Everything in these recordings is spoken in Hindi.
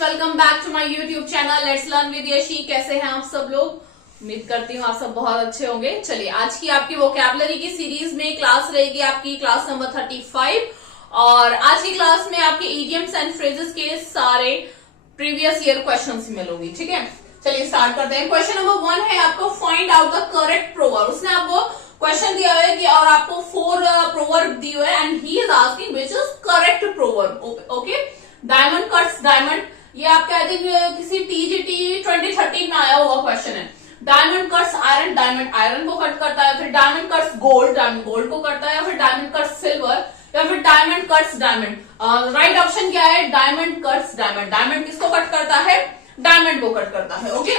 Welcome back to my YouTube channel let's learn with Yashi. कैसे हैं आप सब लोग? उम्मीद करती हूँ आप सब बहुत अच्छे होंगे। चलिए, आज की आपकी वोकैबुलरी की सीरीज में क्लास रहेगी आपकी क्लास नंबर 35 और आज की क्लास में आपके इडियम्स एंड फ्रेजेस के सारे प्रीवियस ईयर क्वेश्चंस मिलूंगी। ठीक है, चलिए स्टार्ट करते हैं। क्वेश्चन नंबर 1 है आपको find out the correct proverb. उसने आपको क्वेश्चन दिया है कि और आपको 4 प्रोवर्ब दिए हुए and he is asking which is correct proverb. Okay, diamond cuts diamond, ये आपके आई थिंक किसी टीजीटी 2013 में आया हुआ क्वेश्चन है। Diamond cuts iron, diamond iron को कट करता है। फिर diamond cuts gold, diamond gold को करता है। या फिर डायमंड कट्स सिल्वर, या फिर diamond cuts diamond. Right option क्या है? Diamond cuts diamond. डायमंड किसको कट करता है? डायमंड को कट करता है। ओके,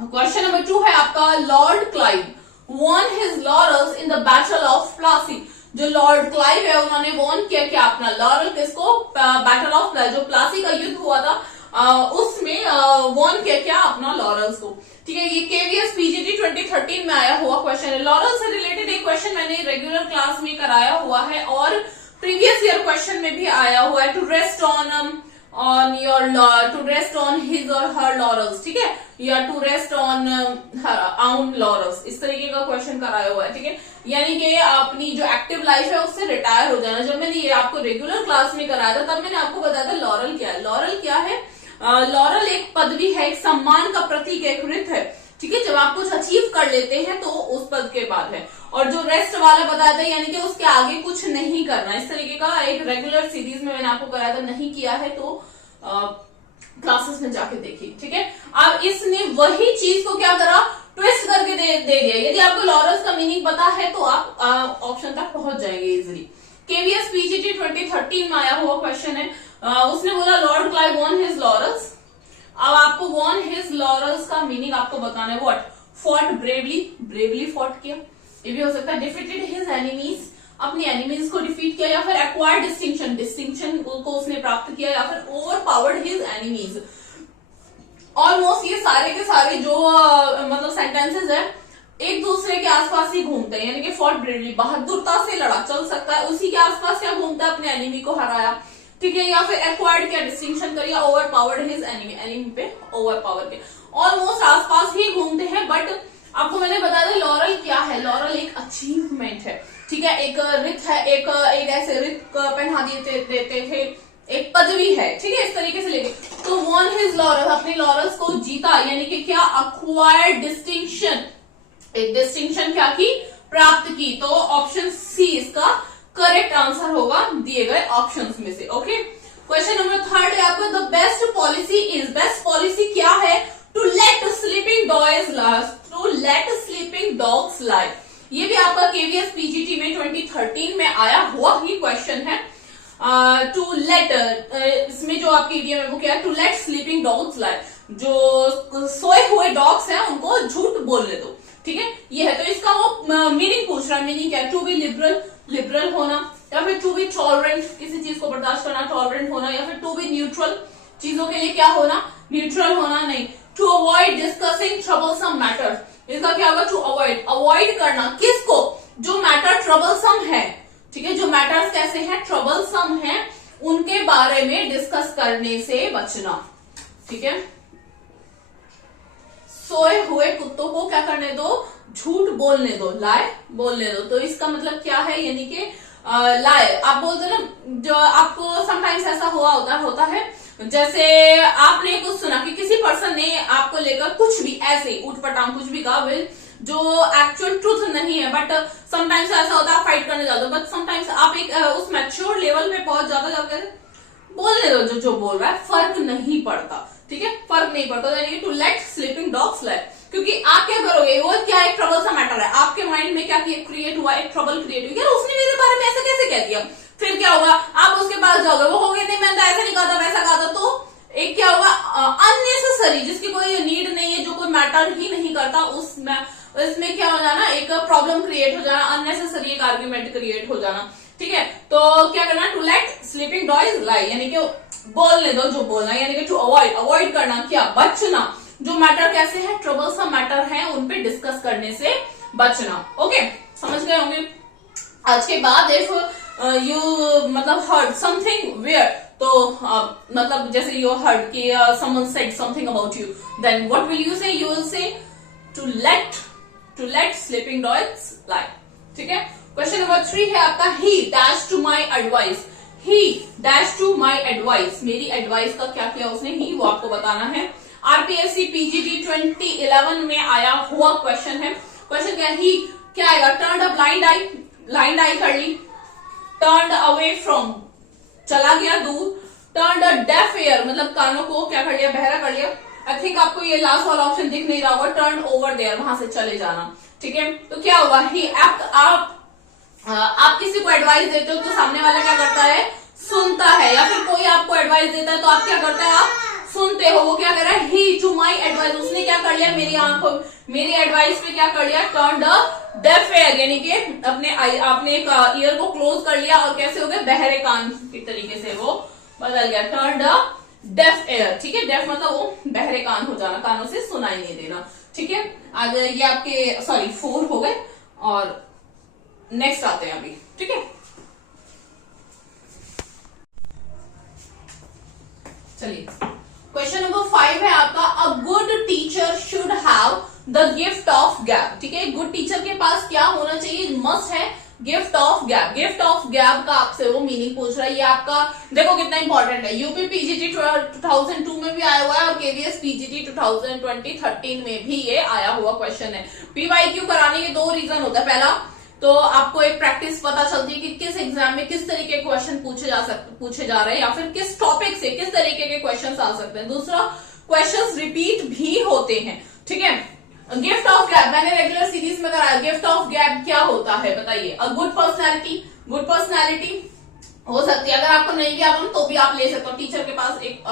क्वेश्चन नंबर 2 है आपका Lord Clive won his laurels in the battle of Plassey। जो लॉर्ड क्लाइव है उन्होंने वॉन किया क्या अपना लॉरल किसको? बैटल ऑफ जो प्लासी का युद्ध हुआ था उसमें वॉन किया क्या अपना लॉरल्स को। ठीक है, ये केवीएस पीजीटी 2013 में आया हुआ क्वेश्चन है। लॉरल से रिलेटेड एक क्वेश्चन मैंने रेगुलर क्लास में कराया हुआ है और प्रीवियस ईयर क्वेश्चन में भी आया हुआ है। To rest on your to rest on his और हर लॉरल्स, ठीक है, या to rest on own laurels, इस तरीके का क्वेश्चन कराया हुआ है। ठीक है, यानी कि अपनी जो एक्टिव लाइफ है उससे रिटायर हो जाना। जब मैंने ये आपको रेगुलर क्लास में कराया था तब मैंने आपको बताया था लॉरल क्या है। लॉरल क्या है? लॉरल एक पदवी है, एक सम्मान का प्रतीक, एक वृत्त है। ठीक है, जब आप कुछ अचीव कर लेते हैं तो उस पद के बाद है। और जो रेस्ट वाला बताया था यानी कि उसके आगे कुछ नहीं करना, इस तरीके का एक रेगुलर सीरीज में मैंने आपको कराया था। नहीं किया है तो क्लासेस में जाके देखिए। ठीक है, अब इसने वही चीज को क्या करा? ट्विस्ट करके दे दिया। यदि आपको लॉरल्स का मीनिंग पता है तो आप ऑप्शन तक पहुंच जाएंगे इजिली। केवीएस पीजीटी 2013 में आया हुआ क्वेश्चन है। उसने बोला Lord Clive won his laurels. अब आपको वॉन हिज लॉरल्स का मीनिंग आपको बताना है। What? Fought bravely, bravely fought किया। ये भी हो सकता है डिफीटेड हिज एनिमीज, अपने एनिमीज को डिफीट किया, या फिर एक्वायर्ड डिस्टिंक्शन, डिस्टिंक्शन को उसने प्राप्त किया, या फिर over powered his enemies. Almost ये सारे के सारे जो मतलब सेंटेंसेस है एक दूसरे के आसपास ही घूमते हैं। यानी कि फॉट ब्रेवली, बहादुरता से लड़ा, चल सकता है, उसी के आसपास क्या घूमता है? अपने एनिमी को हराया। ठीक है, या फिर एक्वायर्ड क्या? डिस्टिंक्शन करिए, over powered his enemy, enemy पे ओवर पावर के ऑलमोस्ट आसपास ही घूमते हैं। बट आपको मैंने बताया था लॉरल क्या है? लॉरल एक अचीवमेंट है। ठीक है, एक रित है, एक ऐसे रित पहना देते थे, एक पदवी है। ठीक है, इस तरीके से लेके तो वॉन हिज लॉरल, अपने लॉरल्स को जीता, यानी कि क्या? अक्वायर्ड डिस्टिंक्शन, एक डिस्टिंक्शन क्या की? प्राप्त की। तो ऑप्शन सी इसका करेक्ट आंसर होगा दिए गए ऑप्शंस में से। ओके, क्वेश्चन नंबर 3 है आपको the best policy is. Best policy क्या है? टू लेट स्लीपिंग डॉग्स लाई। ये भी आपका केवीएस पीजीटी में 2013 में आया हुआ ही क्वेश्चन है। टू लेट, इसमें जो आपकी इडियम है वो क्या है? टू लेट स्लीपिंग डॉग्स लाई, जो सोए हुए डॉग्स हैं उनको झूठ बोलने दो। ठीक है, ये है। तो इसका वो मीनिंग पूछ रहा है। मीनिंग क्या है? टू बी लिबरल, लिबरल होना, या फिर टू बी टॉलरेंट, किसी चीज को बर्दाश्त करना, टॉलरेंट होना, या फिर टू बी न्यूट्रल, चीजों के लिए क्या होना? न्यूट्रल होना। नहीं, to avoid discussing troublesome matter, इसका क्या होगा? टू अवॉइड, अवॉइड करना किसको? जो मैटर ट्रबलसम है। ठीक है, जो मैटर्स कैसे हैं? ट्रबलसम है, उनके बारे में डिस्कस करने से बचना। ठीक है, सोए हुए कुत्तों को क्या करने दो? झूठ बोलने दो, लाए बोलने दो। तो इसका मतलब क्या है? यानी कि लाए, आप बोलते ना, जो आपको समटाइम्स ऐसा होता है जैसे आपने कुछ सुना कि किसी पर्सन ने आपको लेकर कुछ भी ऐसे उठपटांग कुछ भी कहा जो एक्चुअल ट्रूथ नहीं है। बट समटाइम्स ऐसा होता है आप फाइट करने जाते हो, बट समटाइम्स आप एक उस मैच्योर लेवल पे पहुंच जाते हो, जब बोलने दो, जो बोल रहा है, फर्क नहीं पड़ता। ठीक है, फर्क नहीं पड़ता। यानी कि टू लेट स्लीपिंग डॉग्स लाई, क्योंकि आप क्या करोगे? वो क्या एक ट्रबल सा मैटर है, आपके माइंड में क्या क्रिएट हुआ? एक ट्रबल क्रिएट हुआ। यार उसने मेरे बारे में ऐसा कैसे कह दिया? फिर क्या होगा? आप उसके पास जाओगे, वो होगे नहीं मैंने तो ऐसा नहीं कहा था, वैसा कहा था। तो एक क्या होगा? अननेसेसरी, जिसकी कोई नीड नहीं है, जो कोई मैटर ही नहीं करता, इसमें क्या हो जाना? एक प्रॉब्लम क्रिएट हो जाना, अननेसेसरी एक आर्ग्यूमेंट क्रिएट हो जाना। ठीक है, तो क्या करना? टू लेट स्लीपिंग डॉग्स लाई, यानी कि बोलने दो जो बोलना, यानी कि टू अवॉइड, अवॉइड करना, क्या? बचना। जो मैटर कैसे है? ट्रबलसम मैटर है, उन पे डिस्कस करने से बचना। ओके, समझ गए होंगे। आज के बाद इफ यू मतलब हर्ड समथिंग वेयर, तो मतलब जैसे यू हर्ड कि someone said something about you, then what will you say? You will say to let sleeping dogs lie. ठीक है। क्वेश्चन नंबर 3 है आपका, he dash to my advice. He dash to my advice, मेरी एडवाइस का क्या किया उसने? ही, वो आपको बताना है। आरपीएससी पीजीटी 2011 में आया हुआ क्वेश्चन है। क्वेश्चन क्या है? ही क्या आएगा? टर्न अ ब्लाइंड आई कर ली, टर्न अवे फ्रॉम चला गया दूर, टर्न अ डेफ ईयर मतलब कानों को क्या कर लिया? बहरा कर लिया। आई थिंक आपको ये लास्ट वाला ऑप्शन दिख नहीं रहा होगा, टर्न ओवर देयर, वहां से चले जाना। ठीक है। तो क्या हुआ? ही आप किसी को एडवाइस देते हो तो सामने वाला क्या करता है? सुनता है। या फिर कोई आपको एडवाइस देता है तो आप क्या करते हैं? आप सुनते हो। वो क्या कर रहा है? ही टू माई एडवाइस, उसने क्या कर लिया? मेरी एडवाइस पे क्या कर लिया? टर्न द डेफ ईयर, यानी कि अपने ईयर को क्लोज कर लिया और कैसे हो गए? बहरे कान की तरीके से वो बदल गया, टर्न द डेफ ईयर। ठीक है। डेफ मतलब वो बहरे कान हो जाना, कानों से सुनाई नहीं देना। ठीक है। आज ये आपके 4 हो गए और नेक्स्ट आते हैं अभी। ठीक है। चलिए, क्वेश्चन नंबर 5 है आपका, a good teacher should have the gift of gap. ठीक है। गुड टीचर के पास क्या होना चाहिए? मस्ट है gift of gap. Gift of gap का आपसे वो मीनिंग पूछ रहा है। ये आपका देखो कितना इंपॉर्टेंट है। यूपी पीजीटी 2002 में भी आया हुआ है और केवीएस पीजीटी 2013 में भी ये आया हुआ क्वेश्चन है। पीवाईक्यू कराने के 2 रीजन होता है। पहला तो आपको एक प्रैक्टिस पता चलती है कि किस एग्जाम में किस तरीके के क्वेश्चन पूछे जा रहे हैं या फिर किस टॉपिक से किस तरीके के क्वेश्चंस आ सकते हैं। दूसरा, क्वेश्चंस रिपीट भी होते हैं। ठीक है। गिफ्ट ऑफ गैप मैंने रेगुलर सीरीज में कराया। गिफ्ट ऑफ गैप क्या होता है बताइए? अ गुड पर्सनैलिटी हो सकती है। अगर आपको नहीं भी आता तो भी आप ले सकते हो। टीचर के पास एक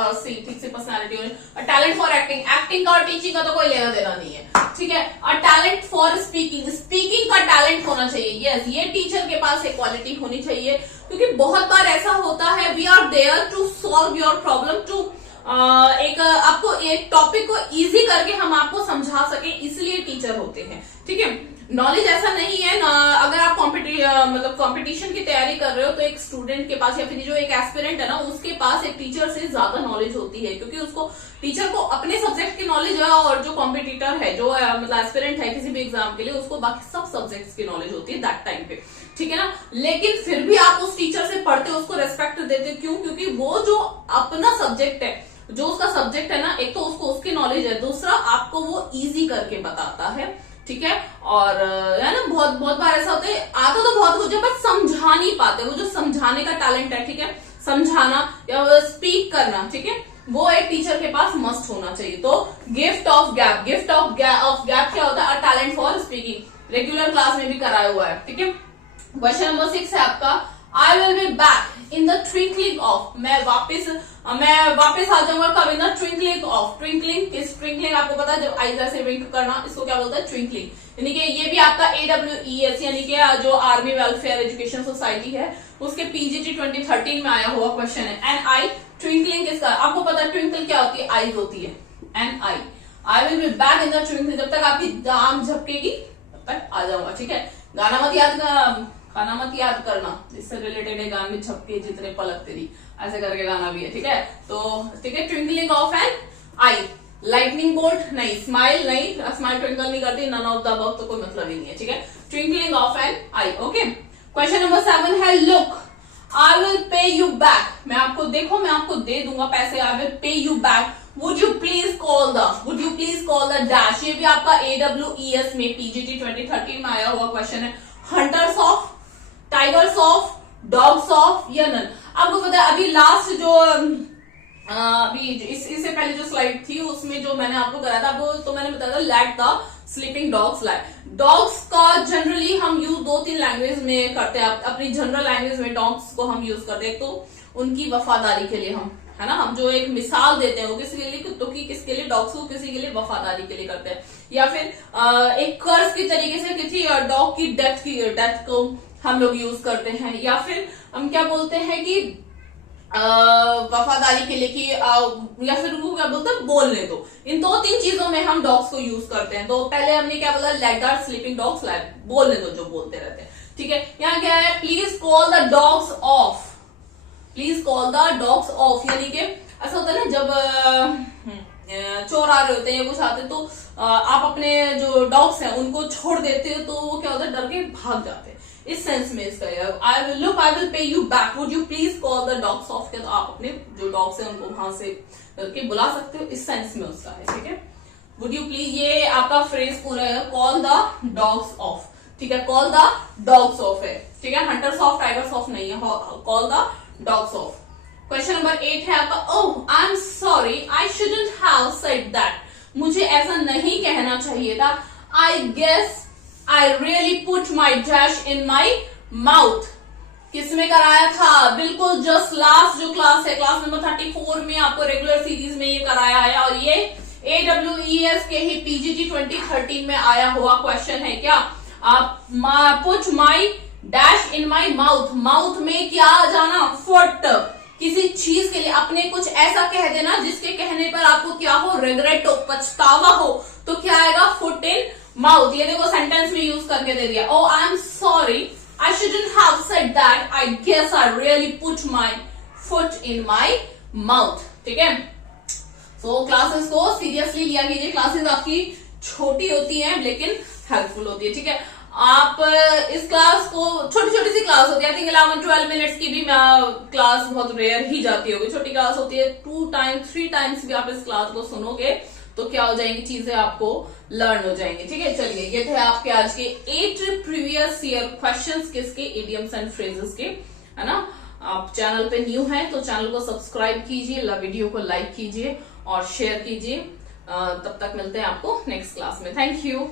ठीक से पर्सनैलिटी हो। टैलेंट फॉर एक्टिंग का और टीचिंग का तो कोई लेना देना नहीं है। ठीक है। और टैलेंट फॉर स्पीकिंग का टैलेंट होना चाहिए। यस, ये टीचर के पास एक क्वालिटी होनी चाहिए, क्योंकि बहुत बार ऐसा होता है we are there to solve your problem, to आपको एक टॉपिक को इजी करके हम आपको समझा सके, इसलिए टीचर होते हैं। ठीक है। नॉलेज ऐसा नहीं है ना, अगर आप कंपटीशन की तैयारी कर रहे हो तो एक स्टूडेंट के पास या फिर जो एक एस्पिरेंट है ना, उसके पास एक टीचर से ज्यादा नॉलेज होती है, क्योंकि उसको टीचर को अपने सब्जेक्ट की नॉलेज है और जो कॉम्पिटिटर है, जो मतलब एस्पिरेंट है किसी भी एग्जाम के लिए, उसको बाकी सब सब्जेक्ट्स की नॉलेज होती है दैट टाइम पे। ठीक है ना। लेकिन फिर भी आप उस टीचर से पढ़ते हो, उसको रेस्पेक्ट देते। क्यों? क्योंकि वो जो अपना सब्जेक्ट है, जो उसका सब्जेक्ट है ना, एक तो उसको उसकी नॉलेज है, दूसरा आपको वो इजी करके बताता है। ठीक है। और है ना, बहुत बार ऐसा होता है, आता तो बहुत कुछ है पर समझा नहीं पाते। वो जो समझाने का टैलेंट है, ठीक है, समझाना या स्पीक करना, ठीक है, वो एक टीचर के पास मस्ट होना चाहिए। तो गिफ्ट ऑफ गैप क्या होता है? Talent for speaking. Regular class में भी कराया हुआ है। ठीक है। क्वेश्चन नंबर 6 है आपका, I will be back in the twinkling of. मैं वापस आ जाऊंगा कब? In the twinkling of. Twinkling आपको पता है, जब आई जैसे विंक करना, इसको क्या बोलता है? ट्विंकलिंग। यानी कि ये भी आपका AWES यानी कि जो आर्मी वेलफेयर एजुकेशन सोसाइटी है, उसके PGT 2013 में आया हुआ क्वेश्चन है। एंड आई ट्विंकलिंग किसका? आपको पता है ट्विंकल क्या होती है? आईज होती है। And I will be back in the twinkling. जब तक आपकी दाम झपकेगी तब तक आ जाऊंगा। ठीक है। खाना मत याद करना, इससे रिलेटेड है गान में झपके जितने पलक तेरी, ऐसे करके गाना भी है। ठीक है। तो ठीक है, twinkling of an eye. Lightning bolt नहीं, स्माइल नहीं, स्माइल ट्विंकल नहीं करती, नन ऑफ द अबव तो कोई मतलब ही नहीं है। ठीक है। Twinkling of an eye. Okay. Question number 7 है, look I will pay you back. मैं आपको दे दूंगा पैसे। I will pay you back. Would you please call the dash. ये भी आपका AWES में PGT 2013 में आया हुआ क्वेश्चन है। Hunters of, tigers of, dogs of या नन। आपको पता है अभी लास्ट जो अभी इससे पहले जो स्लाइड थी उसमें जो मैंने आपको कराया था, वो तो मैंने बताया था let the sleeping dogs lie. Dogs का जनरली हम यूज 2-3 लैंग्वेज में करते हैं। अपनी जनरल लैंग्वेज में डॉग्स को हम यूज करते हैं। तो उनकी वफादारी के लिए हम, है ना, हम जो एक मिसाल देते हैं वो किसी के लिए, कुत्तों की किसके लिए? डॉग्स को किसी के लिए वफादारी के लिए करते हैं। या फिर एक कर्ज की तरीके से किसी डॉग की डेथ को हम लोग यूज करते हैं। या फिर हम क्या बोलते हैं कि वफादारी के लिए कि या फिर उनको क्या बोलते हैं? बोलने दो। इन 2-3 चीजों में हम डॉग्स को यूज करते हैं। तो पहले हमने क्या बोला? लेट द स्लीपिंग डॉग्स लाई, बोलने दो जो बोलते रहते हैं। ठीक है। यहाँ क्या है? Please call the dogs of. Please call the dogs of, यानी कि ऐसा होता है ना जब चोर आ रहे होते हैं या कुछ आते हैं तो आप अपने जो डॉग्स हैं उनको छोड़ देते हो तो वो क्या होता है, डर के भाग जाते हैं। इस सेंस में इसका आई will pay you back, would you please call the dogs of, तो आप अपने जो डॉग्स हैं उनको वहां से करके बुला सकते हो, इस सेंस में उसका है। ठीक है, वुड यू प्लीज, ये आपका फ्रेज पूरा है, कॉल द डॉग्स ऑफ। ठीक है, कॉल द डॉग्स ऑफ है। ठीक है, हंटर्स ऑफ टाइगर्स ऑफ नहीं है, call the dogs off. Question number 8 है आपका, oh I am sorry I shouldn't have said that, मुझे ऐसा नहीं कहना चाहिए था। I guess I really put my dash in my mouth, किसमें कराया था? बिल्कुल जस्ट लास्ट जो क्लास है, क्लास नंबर 34 में आपको रेगुलर सीरीज में ये कराया है, और ये AWES के ही PGT 2013 में आया हुआ क्वेश्चन है। क्या आप put my dash in my mouth, mouth में क्या आ जाना? फुट, किसी चीज के लिए अपने कुछ ऐसा कह देना जिसके कहने पर आपको क्या हो, रिग्रेट हो, पछतावा हो, तो क्या आएगा? Foot in mouth. ये देखो सेंटेंस में यूज करके दे दिया, oh I am sorry I shouldn't have said that, I guess I really put my foot in my mouth. ठीक है, तो क्लासेस को सीरियसली लिया कीजिए, क्लासेस आपकी छोटी होती हैं लेकिन हेल्पफुल होती है। ठीक है, आप इस क्लास को, छोटी छोटी सी क्लास होती है, आई थिंक 11-12 मिनट्स की भी क्लास बहुत रेयर ही जाती होगी, छोटी क्लास होती है, 2 टाइम्स 3 टाइम्स भी आप इस क्लास को सुनोगे तो क्या हो जाएंगी चीजें, आपको लर्न हो जाएंगे। ठीक है, चलिए ये थे आपके आज के 8 प्रीवियस ईयर क्वेश्चंस, किसके? इडियम्स एंड फ्रेजेस के, है ना। आप चैनल पे न्यू हैं तो चैनल को सब्सक्राइब कीजिए, वीडियो को लाइक कीजिए और शेयर कीजिए। तब तक मिलते हैं आपको नेक्स्ट क्लास में। Thank you.